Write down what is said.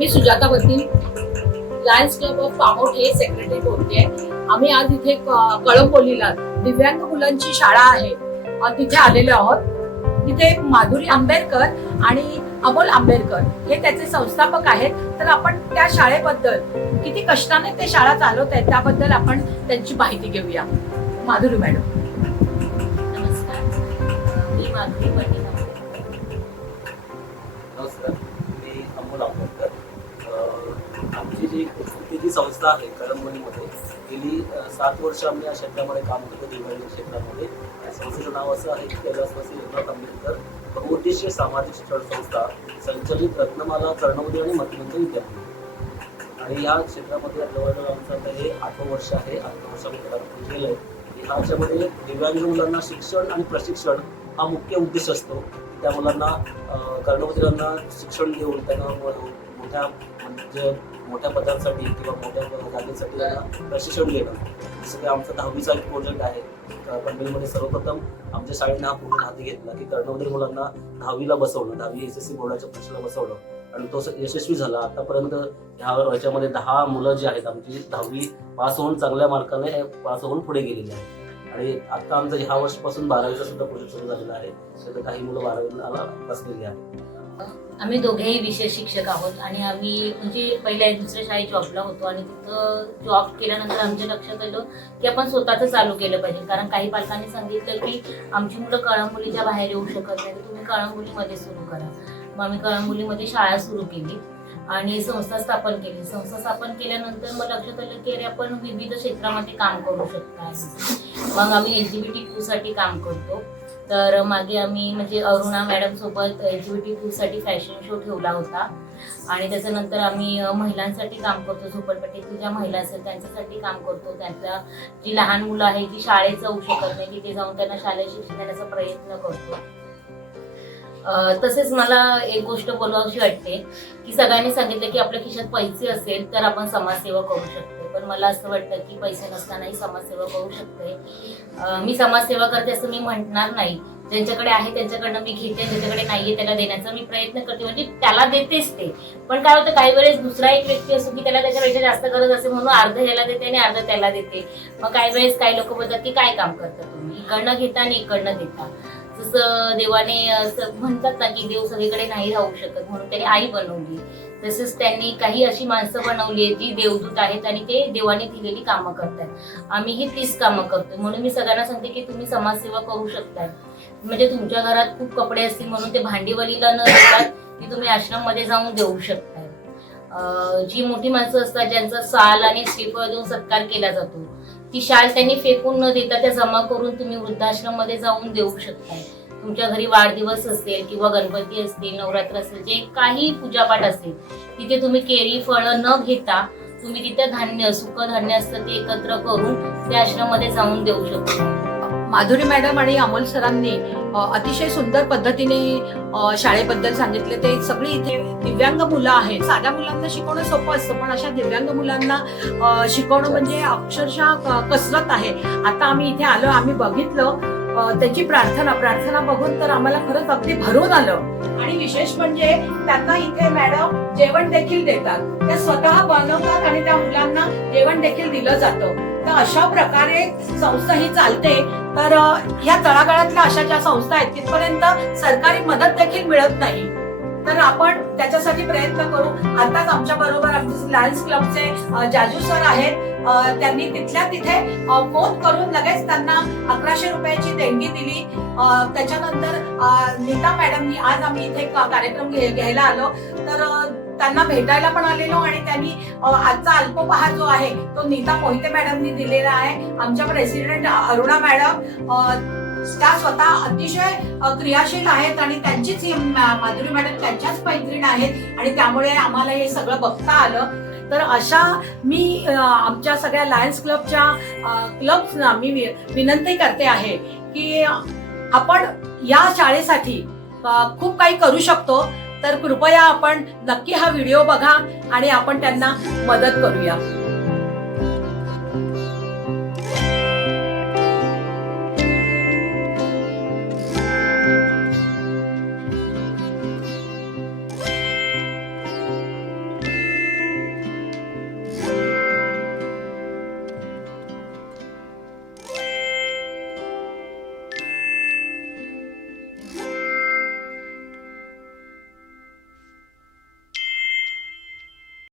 मी सुजाता वतीन Lions club of कामोठ हे secretary बोलते आम्ही आज इथे कळंबोलीला दिव्यांग मुलांची शाळा आहे. तिथे आलेलो आहोत. तिथे माधुरी आंबेडकर आणि अमोल आंबेडकर हे त्याचे संस्थापक आहेत. तर आपण त्या शाळेबद्दल किती कष्टाने ते शाळा चालवत आहेत त्याबद्दल आपण त्यांची माहिती घेऊया. माधुरी मॅडम. नमस्कार. मी माधुरी नमस्कार. मी अमोल आंबेडकर. जी ती जी संस्था आहे कळंबणीमध्ये गेली सात वर्ष आम्ही या क्षेत्रामध्ये काम करतो दिवाळी क्षेत्रामध्ये. या संस्थेचं नाव असं आहे की कैलासवासी एकनाथ आंबेडकर बहुउद्देशीय सामाजिक शिक्षण संस्था संचलित रत्नमाला कर्णवती आणि मतमंत्र विद्यापीठ. आणि या क्षेत्रामध्ये जवळजवळ आमचं आता हे आठवं वर्ष आहे आठवं वर्ष आम्ही आहे ह्याच्यामध्ये दिव्यांग मुलांना शिक्षण आणि प्रशिक्षण हा मुख्य उद्देश असतो. त्या मुलांना अं, शिक्षण देऊन त्यांना मोठ्या म्हणजे मोठ्या पदांसाठी किंवा मोठ्या जागेसाठी त्यांना प्रशिक्षण देणं. जसं की आमचा दहावीचा एक प्रोजेक्ट आहे. पनवेलमध्ये सर्वप्रथम आमच्या शाळेने हा प्रोजेक्ट हाती घेतला की कर्णवदीर मुलांना दहावीला बसवलं दहावी एस एस सी बोर्डाच्या परीक्षेला बसवणं. आणि तो यशस्वी झाला. आतापर्यंत ह्या ह्याच्यामध्ये दहा मुलं जी आहेत आमची दहावी पास होऊन चांगल्या मार्काने पास होऊन पुढे गेलेली आहे आणि आता आमचं ह्या वर्षापासून बारावीचा सुद्धा प्रोजेक्ट सुरू झालेला आहे. तर काही मुलं बारावीला बसलेली आहेत. आम्ही दोघेही विशेष शिक्षक आहोत आणि आम्ही म्हणजे पहिल्या दुसऱ्या शाळेत जॉबला होतो आणि तिथं जॉब केल्यानंतर आमच्या लक्षात आलं की आपण स्वतःच चालू केलं पाहिजे. कारण काही पालकांनी सांगितलं की आमची मुलं कळंबोलीच्या बाहेर येऊ शकत नाही तर तुम्ही कळंबोलीमध्ये सुरू करा. मग आम्ही कळंबोलीमध्ये शाळा सुरू केली आणि संस्था स्थापन केली. संस्था स्थापन केल्यानंतर मग लक्षात आलं की अरे आपण विविध क्षेत्रामध्ये काम करू शकता. मग आम्ही एल जी बी टी साठी काम करतो. तर मागे आम्ही म्हणजे अरुणा मॅडम सोबत एल जी टी क्यू साठी फॅशन शो ठेवला होता. आणि त्याच्यानंतर आम्ही महिलांसाठी काम करतो झोपडपट्टीतील ज्या महिला असतात त्यांच्यासाठी काम करतो. त्यांचा जी लहान मुलं आहे जी शाळेत जाऊ शकत नाही. तिथे जाऊन त्यांना शालेय शिक्षण देण्याचा प्रयत्न करतो. तसेच मला एक गोष्ट बोलावशी वाटते की सगळ्यांनी सांगितलं की आपल्या खिशात पैसे असेल तर आपण समाजसेवा करू शकतो. पण मला असं वाटतं की पैसे नसतानाही समाजसेवा करू शकते. मी समाजसेवा करते असं मी म्हणणार नाही. ज्यांच्याकडे आहे त्यांच्याकडनं मी घेते ज्यांच्याकडे नाहीये त्याला देण्याचा मी प्रयत्न करते. म्हणजे त्याला देतेच ते. पण काय होतं काही वेळेस दुसरा एक व्यक्ती असतो की त्याला त्याच्यापेक्षा जास्त गरज असेल म्हणून अर्ध ह्याला देते आणि अर्ध त्याला देते. मग काही वेळेस काही लोक बोलतात की काय काम करता तुम्ही? इकडनं घेता आणि इकडनं देता. जसं देवाने असं म्हणतात ना की देव सगळीकडे नाही राहू शकत म्हणून त्याने आई बनवली. तसेच त्यांनी काही अशी माणसं बनवली आहेत जी देवदूत आहेत आणि ते देवाने दिलेली कामं करतात आम्हीही तीच कामं करतो म्हणून मी सगळ्यांना सांगते की तुम्ही समाजसेवा करू शकताय. म्हणजे तुमच्या घरात खूप कपडे असतील म्हणून ते भांडीवलीला न देतात ती तुम्ही आश्रममध्ये जाऊन देऊ शकताय. जी मोठी माणसं असतात ज्यांचा साल आणि श्रीफळ देऊन सत्कार केला जातो ती शाल त्यांनी फेकून न देता त्या जमा करून तुम्ही वृद्धाश्रममध्ये जाऊन देऊ शकता. तुमच्या घरी वाढदिवस असेल किंवा गणपती असतील नवरात्र असेल जे काही पूजापाठ असेल तिथे तुम्ही केळी फळं न घेता तुम्ही तिथे धान्य सुकं धान्य असतं ते एकत्र करून त्या आश्रममध्ये जाऊन देऊ शकता. माधुरी मॅडम आणि अमोल सरांनी अतिशय सुंदर पद्धतीने शाळेबद्दल सांगितले. ते सगळी इथे दिव्यांग मुलं आहेत. साध्या मुलांना शिकवणं सोपं असतं पण अशा दिव्यांग मुलांना शिकवणं म्हणजे अक्षरशः कसरत आहे. आता आम्ही इथे आलो आम्ही बघितलं त्याची त्यांची प्रार्थना प्रार्थना बघून तर आम्हाला खरंच अगदी भरून आलं. आणि विशेष म्हणजे त्यांना इथे मॅडम जेवण देखील देतात. त्या स्वतः बनवतात आणि त्या मुलांना जेवण देखील दिलं जातं. तर अशा प्रकारे संस्था ही चालते. तर ह्या तळागाळातल्या अशा ज्या संस्था आहेत तिथपर्यंत सरकारी मदत देखील मिळत नाही. तर आपण त्याच्यासाठी प्रयत्न करू. आताच आमच्या बरोबर आमचे लायन्स क्लबचे जाजू सर आहेत. त्यांनी तिथल्या तिथे फोन करून लगेच त्यांना अकराशे रुपयाची देणगी दिली. त्याच्यानंतर नीता मॅडमनी आज आम्ही इथे कार्यक्रम घे- घ्यायला आलो. तर त्यांना भेटायला पण आलेलो आणि त्यांनी आजचा अल्पोपहार जो आहे तो नीता मोहिते मॅडमनी दिलेला आहे. आमच्या प्रेसिडेंट अरुणा मॅडम त्या स्वतः अतिशय क्रियाशील आहेत आणि त्यांचीच ही माधुरी मॅडम त्यांच्याच मैत्रीण आहेत आणि त्यामुळे आम्हाला हे सगळं बघता आलं. तर अशा मी आमच्या सगळ्या लायन्स क्लबच्या क्लब्सना मी विनंती करते आहे की आपण या शाळेसाठी खूप काही करू शकतो. तर कृपया आपण नक्की हा व्हिडिओ बघा आणि आपण त्यांना मदत करूया.